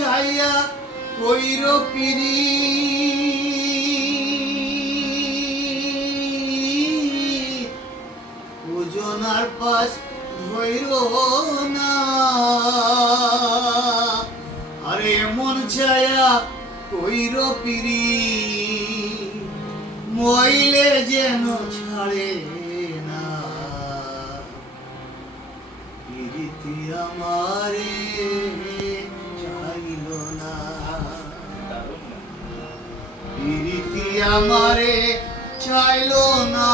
চাইয়া কইর পিরি। ওজনার পাশ ধৈর না। আরে মন ছায়া কইর পিরি। মইলে যেন ছাড়ে না। প্রীতি আমারে আমারে চাইল না।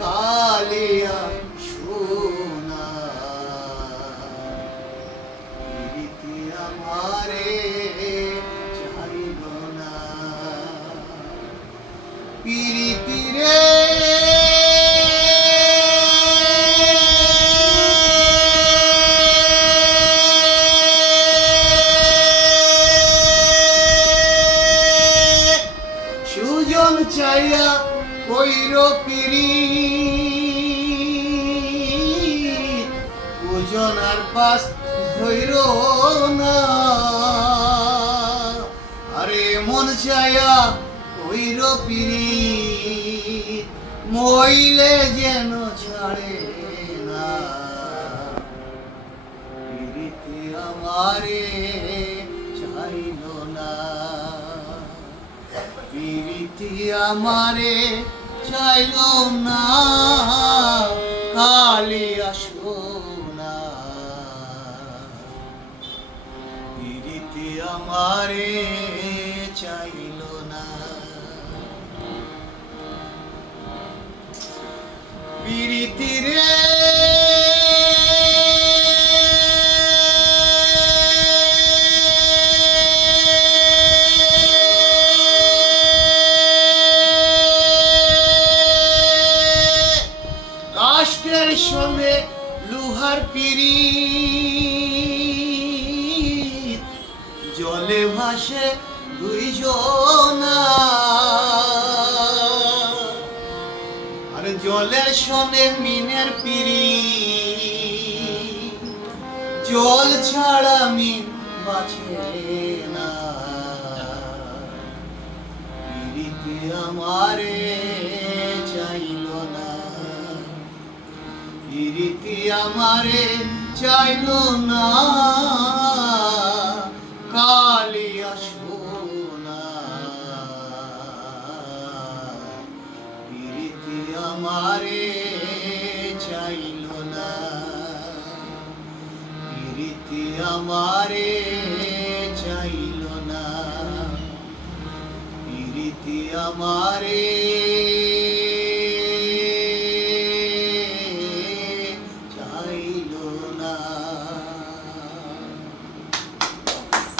কালিয়া সোনা। প্রীতি আমারে চাইল না। সুজন কইর পিরি। পূজনার পাশ ধৈর না। আরে মন চাইয়া কইর পিরি। মইলে যেন ছাড়ে না। প্রীতি আমারে চাইল না। প্রীতি আমারে চাইল না কালি আসো না। প্রীতি আমারে চাইল সঙ্গে লোহার পিরি জলে ভাসে দুইজনা আর জলের সনে মিনের পিরি জল ছাড়া মিন বাঁচে না। আমারে চাইল না পিরিতি আমারে চাইল না। কালিয়া সোনা পিরিতি আমারে চাইল না। পিরিতি আমারে চাইল না। প্রীতি আমারে